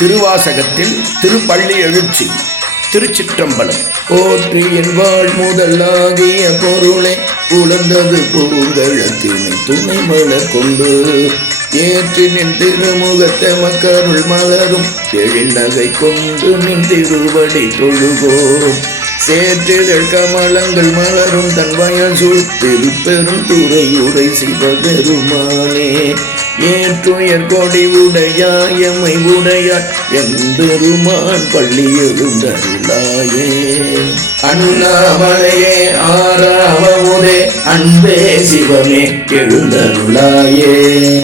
திருவாசகத்தில் திருப்பள்ளி எழுச்சி திருச்சிற்றம்பலம். போற்றி என் வாழ் முதலாகிய பொருளை உழந்தது பூங்கழத்தினை துணை மலர் கொண்டு. ஏற்றி நின் திருமுகத்தை மக்கருள் மலரும் எழில் நகை கொண்டு நின் திருவடி தொழுகோம் சேற்றிதழ் கமலங்கள் மலரும் தன் வயல் சூழ் திருப்பெரும் துறை சிவபெருமானே ஏற்றுயர் கொடி உடையாயமை உடையாய் எந்தெருமான் பள்ளி எழுந்தருளாயே. அண்ணாமலையே ஆறாவமுதே அன்பே சிவமே எழுந்தருளாயே.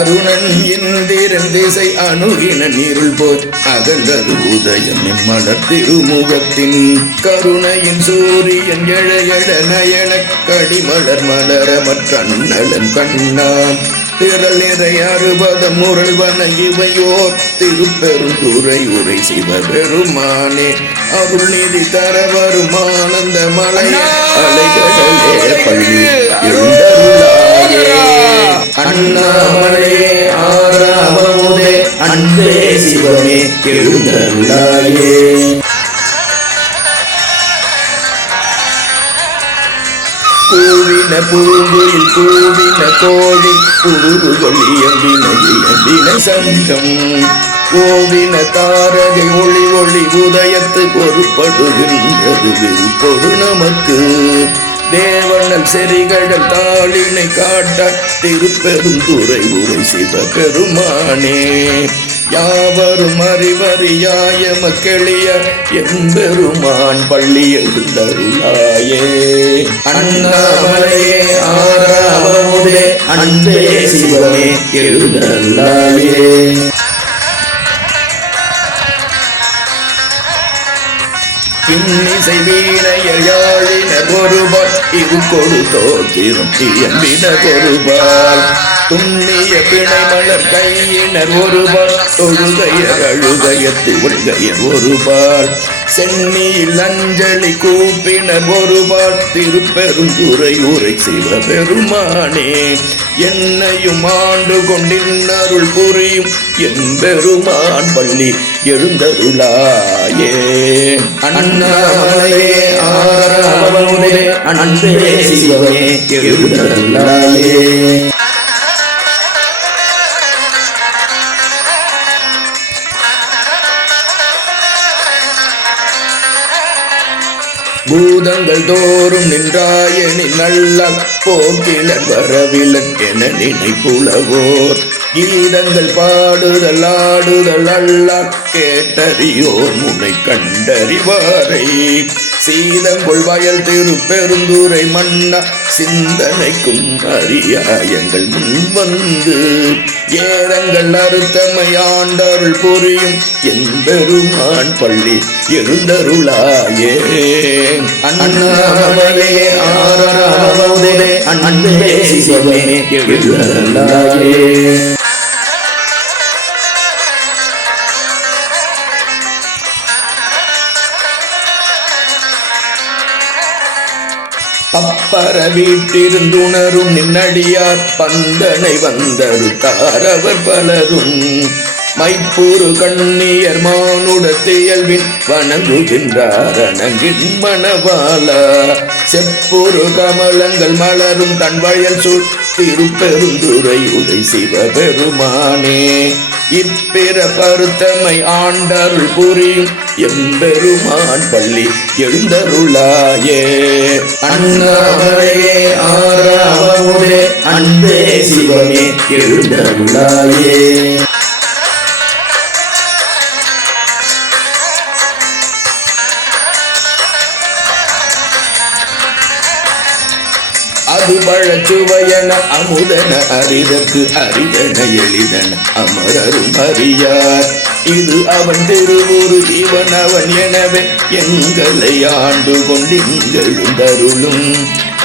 அருணன் இந்திரன் திசை அணுகின நீருள் போய் அகந்தது உதயம் மலர் திருமுகத்தின் கருணையின் சூரியன் எழையழ நயன கடிமலர் மலர மற்ற நலன் கண்ணான் திரள் நிறை அறுபத முரள்வன இவையோர் திருப்பெருந்துரை உரை சிவபெருமானே அருள் நிதி தர வரும் ஆனந்த மலை அலைகளே பள்ளி எழுந்தருளாயே. அண்ணாமலையே ஆறாவமுதே அன்பே சிவமே எழுந்தருளாயே. பூவில் பூவின கோவி புருகுகள் இயம்பின இயம்பின சங்கம். கோவின தாரகை ஒளி ஒளி உதயத்து பொறுப்படுகின்றது விருப்பொரு நமக்கு. தேவனல் செறிகடல் தாளினை காட்ட திருப்பெரும் துறை உரை சிவபெருமானே. யாவரும் அறிவறியாய மக்களிய எம்பெருமான் பள்ளி எழுந்தருளாயே. அண்ணாமலையே ஆறாவதே அன்பே சிவமே எழுந்தருளாயே. இன்னிசை வீணையர் யாழினர் ஒருபால் இது கொடுத்தோ திரும் இயம்பினர் ஒருபால் துண்ணிய பிணை மலர் கையினர் ஒருபால் தொழுகையர் அழுகையத்து உள்கையர் ஒருபால் சென்னியில் அஞ்சலி கூப்பின ஒருபால் திருப்பெரும் துறை உரை சிவபெருமானே. என்னையும் ஆண்டு கொண்டின்னருள் புரியும் எம்பெருமான் பள்ளி எழுந்தருளாயே. அண்ணாமலையே ஆறாவதே அன்பே சிவமே எழுந்தருளாயே. பூதங்கள் தோறும் நின்றாயனின் நல்லால் போக்கிலன் வரவிலன் என நினைப்புலவோர். கீதங்கள் பாடுதல் ஆடுதல் அல்லால் கேட்டறியோர் முனை கண்டறிவாரை. சீதங்கொள்வாயல் திரு பெருந்துரை மன்னா சிந்தனைக்கும் அறியாயங்கள் முன் வந்து ஏதங்கள் அறுத்தமையாண்டருள் புரியும் எம்பெருமான் பள்ளி எழுந்தருளாயே அண்ணாமலே ஆறாவதே அன்பே சிவமே எழுந்தருளாயே அப்பற வீட்டிருந்துணரும் நின்னடியார் பந்தனை வந்தருத்தார் அவர் பலரும் மைப்பூரு கண்ணியர் மானுடத்தியல்வின் வணங்குகின்றார் அணங்கின் மணவாளா. செப்பூரு கமலங்கள் மலரும் தன்வயல் சூழ் திருப்பெருந்துரை உதை சிவபெருமானே. இப்பிற பருத்தமை ஆண்டருள் புரியும் எம்பெருமான் பள்ளி எழுந்தருளாயே. அண்ணாவரையே ஆறாவதே அன்பே சிவமே எழுந்தருளாயே. பழச்சுவையன அமுதன அரிதற்கு அரிதன எளிதன அமரரும் அறியார். இது அவன் திருவுரு இவன் அவன் எனவே எங்களை ஆண்டு கொண்டிங்களும் தருளும்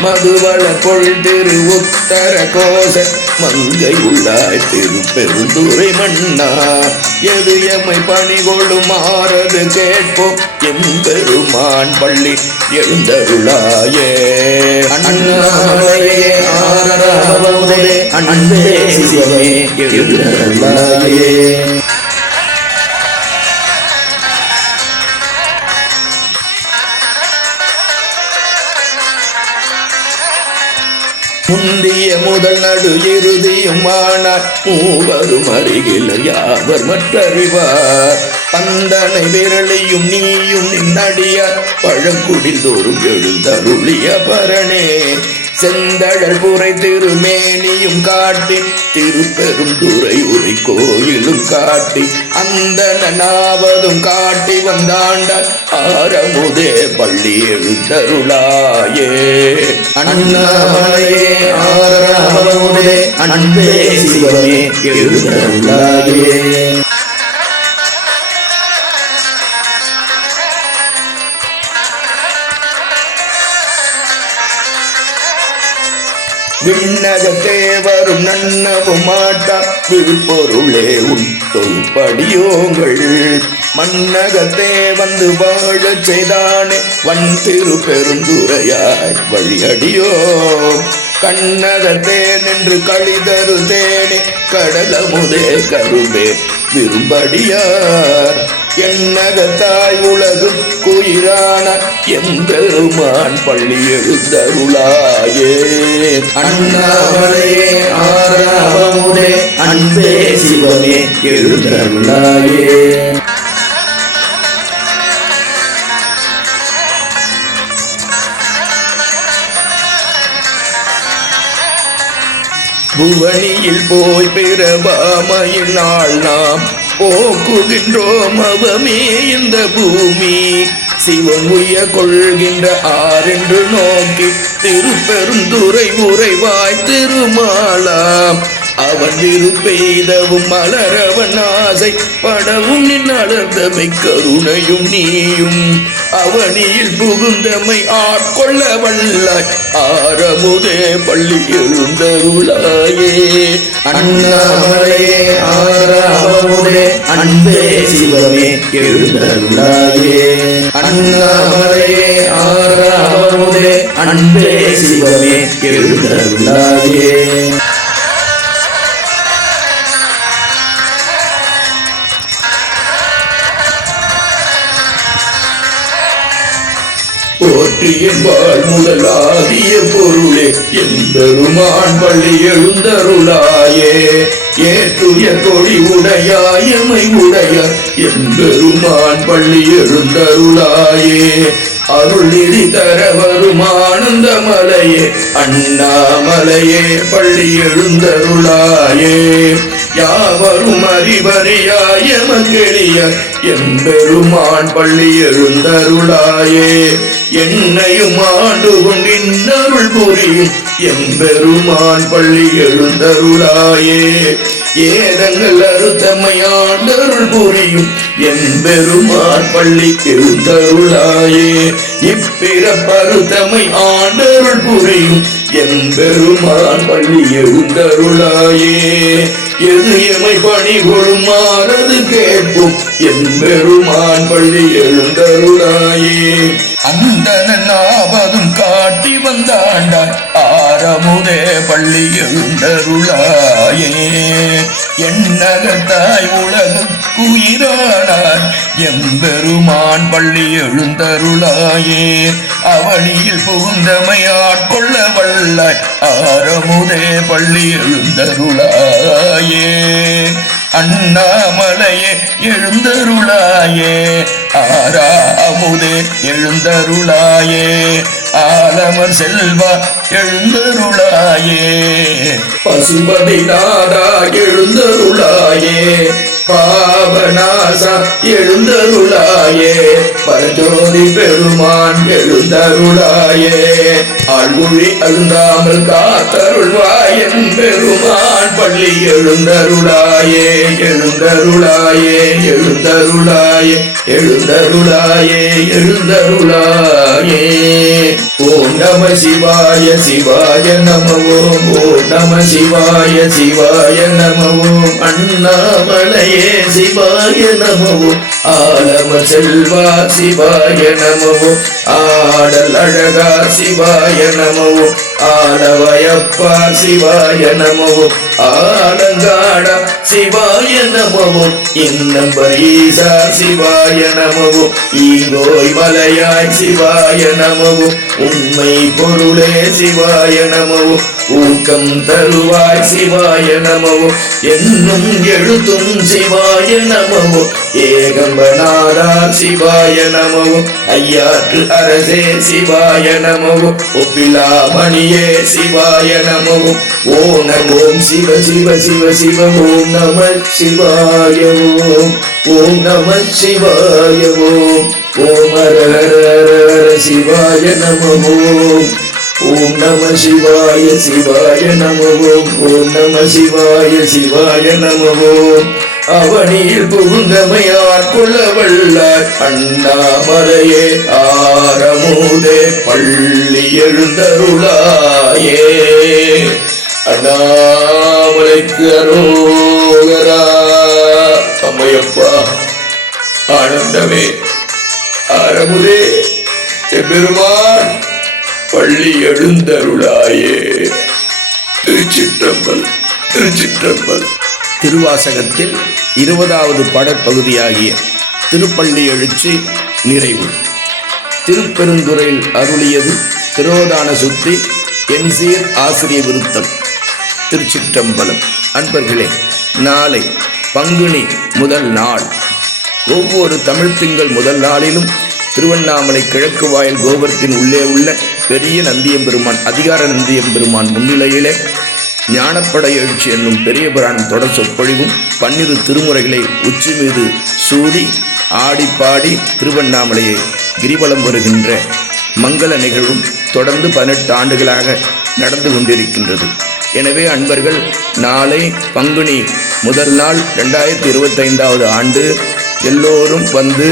மதுவள கொள் திரு உத்தர கோஷ மங்கை உள்ளாய் திரு பெருந்துரை மன்னா. எது எம்மை பணி கொள்ளும் கேட்போம். எம்பெருமான் பள்ளி எழுந்தருளாயே. அண்ணாமலையே ஆறாவதே அன்பே சிவமே எழுந்தருளாயே. முந்திய முதல் நடு இறுதியுமானார் மூவரும் அருகில் யாவர் மற்றறிவார். பந்தனை விரலையும் நீயும் நின்னடியார் பழங்குடில் தோறும் எழுந்தருளிய பரணே. செந்தழல் புரை திருமேனியும் காட்டி திருப்பெருந்துரை உரை கோயிலும் காட்டி அந்த நாவதும் காட்டி வந்தாண்ட ஆரமுதே பள்ளி எழுந்தருளாயே. அண்ணாமலையே ஆரமுதே அன்பே சிவமே எழுந்தருளாயே. விண்ணகத்தே வரும் நன்னவும் மாட்டா. விழுப்பொருளே உன் தொல்படியோங்கள். மன்னகத்தே வந்து வாழச் செய்தானே. வன் திரு பெருந்துரையாய் வழியடியோ கண்ணகத்தே நின்று கழிதரு தேனே கடலமுதே கரும்பே விரும்படியார். என்னகத்தாய் உலகு குயிரான எம்பெருமான் பள்ளி எழுந்தருளாயே. அண்ணாமலையே ஆறாவமுதே அன்பே சிவமே எழுந்தருளாயே. புவனியில் போய் பிறபாமையில் நாள் நாம் போக்குகின்றோம் அவமே இந்த பூமி. சிவன் உய கொள்கின்ற ஆரென்று நோக்கி திருப்பெருந்துரை உரைவாய் திருமாலாம். அவன் விருப்பெய்தவும் மலரவன் ஆசை. படவும் நின் அடர்ந்தமை கருணையும் நீயும். அவனியில் புகுந்தமை ஆட்கொள்ள வல்லாய். ஆரமுதே பள்ளி எழுந்தருளாயே. அண்ணாமலையே ஆறாவமுதே அன்பே சிவமே எழுந்தருளாயே. அண்ணாமலையே ஆறாவமுதே அன்பே சிவமே எழுந்தருளாயே. போற்றியன்பால் முதலாகிய பொருளே எந்தருமான் பள்ளி எழுந்தருளாயே. ஏற்றுய கொடி உடையாயமை உடைய எந்தருமான் பள்ளி எழுந்தருளாயே. அருள் நிதி தர வரும் ஆனந்த மலையே அண்ணாமலையே பள்ளி எழுந்தருளாயே. யாவரும் அறிவறியாய எம்பெருமான் பள்ளி எழுந்தருளாயே. என்னையும் ஆண்டு கொண்டின்னருள் புரியும் எம்பெருமான் பள்ளி எழுந்தருளாயே. ஏதங்கள் அறுத்தமை ஆண்டருள் புரியும் எம்பெருமான் பள்ளி எழுந்தருளாயே. இப்பிறப்பருத்தமை ஆண்டருள் புரியும் எம்பெருமான் பள்ளி எழுந்தருளாயே. எது எமை பணி கொள்ளுமாறது கேட்போம் எம்பெருமான் பள்ளி எழுந்தருளாயே. அந்த நாவதும் காட்டி வந்தாண்டான் ஆரமுதே பள்ளி எழுந்தருளாயே எண்ணகத்தாய் உலகு குயிரானான் எம்பெருமான் பள்ளி எழுந்தருளாயே அவனியில் புகுந்தமை ஆட்கொள்ள வல்லாய். ஆரமுதே பள்ளி எழுந்தருளாயே அண்ணாமலையே எழுந்தருளாயே ஆரா அமுதே எழுந்தருளாயே ஆலமர் செல்வா எழுந்தருளாயே. பசுபதி நாதா எழுந்தருளாயே. பா பாவநாசா எழுந்தருளாயே. பரஞ்சோதி பெருமான் எழுந்தருளாயே. ஆழ்மொழி அழுந்தாமல் காத்தருள்வாயன் பெருமான். பள்ளி எழுந்தருளாயே எழுந்தருளாயே எழுந்தருளாயே எழுந்தருளாயே எழுந்தருளாயே. ஓம் நம சிவாய சிவாய நம ஓம். நம சிவாய சிவாய நம அண்ணாமலையே சிவா சிவாய நம ஓம் ஆலம செல்வா சிவாய நம ஆடல் அழகா சிவாய நம ஆடவயப்பா சிவாய நம ஓம் சிவாய சிவாய நமவும் இன்னம்பரீசா சிவாய நமவும் ஈங்கோய் மலையாய் சிவாய நமவும் உண்மை பொருளே சிவாய நமவும் ஊக்கம் தருவாய் சிவாய நமவும் என்னும் எழுத்தும் சிவாய நமவும் ஏகம்பநாதா சிவாய நமவும் ஐயாற்று அரசே சிவாய நமவும் ஒப்பிலா மணியே சிவாய நமவும் ஓம் நமோம் சிவ சிவ சிவ சிவ. ஓம் நம சிவாய ஓம். ஓம் நம சிவாய ஓம். ஓம் ஹர சிவாய நம ஓம் ஓம் நம சிவாய சிவாய நம ஓம் ஓம் நம சிவாய சிவாய நம ஓம் அவனியில் புகுந்தமையார் புலவள்ளார் அண்ணாமலையே ஆரமூதே பள்ளி எழுந்தருளாயே. அண்ணாமலைக்கு அருகரா அம்மையப்பா ஆனந்தமே. ஆரமுதே எம்பெருமான் பள்ளி எழுந்தருளாயே. திருச்சிற்றம்பல் திருச்சிற்றம்பல் திருவாசகத்தில் இருபதாவது பாடப்பகுதியாகிய திருப்பள்ளி எழுச்சி நிறைவு. திருப்பெருந்துறையில் அருளியது திருவதான சுத்தி என்சீர் ஆசிரிய விருத்தம். திருச்சிற்றம்பலம். அன்பர்களே நாளை பங்குனி முதல் நாள். ஒவ்வொரு தமிழ் திங்கள் முதல் நாளிலும் திருவண்ணாமலை கிழக்கு வாயில் கோபுரத்தின் உள்ளே உள்ள பெரிய நந்தியம்பெருமான் அதிகார நந்தியம்பெருமான் முன்னிலையிலே ஞானப்பட எழுச்சி என்னும் பெரிய புராணம் தொடர் சொற்பொழிவும் பன்னிரு திருமுறைகளை உச்சி மீது சூடி ஆடி பாடி திருவண்ணாமலையை கிரிவலம் வருகின்ற மங்கள நிகழ்வும் தொடர்ந்து பதினெட்டு ஆண்டுகளாக நடந்து கொண்டிருக்கின்றது. எனவே அன்பர்கள் நாளை பங்குனி முதல் நாள் ரெண்டாயிரத்தி இருபத்தைந்தாவது ஆண்டு எல்லோரும் வந்து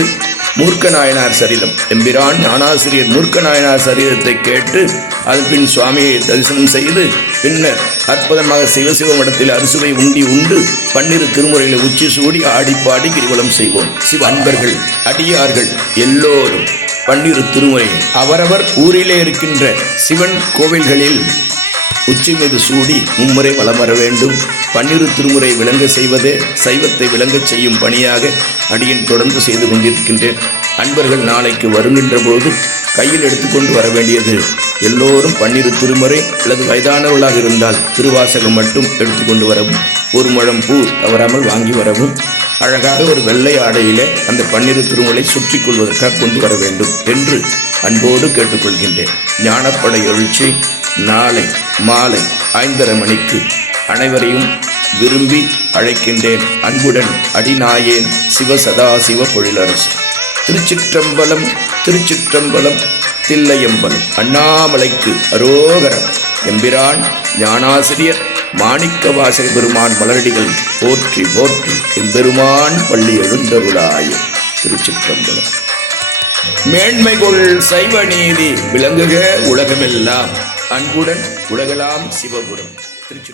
மூர்க்கநாயனார் சரீரம். சரிதம் எம்பிரான் ஞானாசிரியர் மூர்க்கநாயனார் சரீரத்தை கேட்டு அதன் பின் சுவாமியை தரிசனம் செய்து பின்னர் அற்புதமாக சிவசிவ மடத்தில் அறுசுவை உண்டி உண்டு பன்னிரு திருமுறைகளை உச்சி சூடி ஆடிப்பாடி கிரிவலம் செய்வோம். சிவ அன்பர்கள் அடியார்கள் எல்லோரும் பன்னிரு திருமுறை அவரவர் ஊரிலே இருக்கின்ற சிவன் கோவில்களில் உச்சி மீது சூடி மும்முறை வலம் வர வேண்டும். பன்னிரு திருமுறை விளங்க செய்வதே சைவத்தை விளங்கச் செய்யும் பணியாக அடியன் தொடர்ந்து செய்து கொண்டிருக்கின்றேன். அன்பர்கள் நாளைக்கு வருகின்ற போது கையில் எடுத்துக்கொண்டு வர வேண்டியது எல்லோரும் பன்னிரு திருமுறை அல்லது வயதானவர்களாக இருந்தால் திருவாசகம் மட்டும் எடுத்துக்கொண்டு வரவும் ஒரு முழம் பூ தவறாமல் வாங்கி வரவும் அழகாக ஒரு வெள்ளை ஆடையிலே அந்த பன்னிரு திருமுறை சுற்றி கொள்வதற்காக கொண்டு வர வேண்டும் என்று அன்போடு கேட்டுக்கொள்கின்றேன். ஞானப்படை எழுச்சி நாளை மாலை ஐந்தரை மணிக்கு அனைவரையும் விரும்பி அழைக்கின்றேன். அன்புடன் அடிநாயேன் சிவ சதாசிவ பொழிலரசு. திருச்சிற்றம்பலம் திருச்சிற்றம்பலம் தில்லையம்பலம் அண்ணாமலைக்கு அரோகரம் எம்பிரான் ஞானாசிரியர் மாணிக்க வாசக பெருமான் மலரடிகள் போற்றி போற்றி எம்பெருமான் பள்ளி எழுந்தருளாய திருச்சிற்றம்பலம். மேன்மைகொள் சைவ நீதி விளங்குக உலகமெல்லாம். அன்புடன் உலகலாம் சிவபுரம். திருச்சி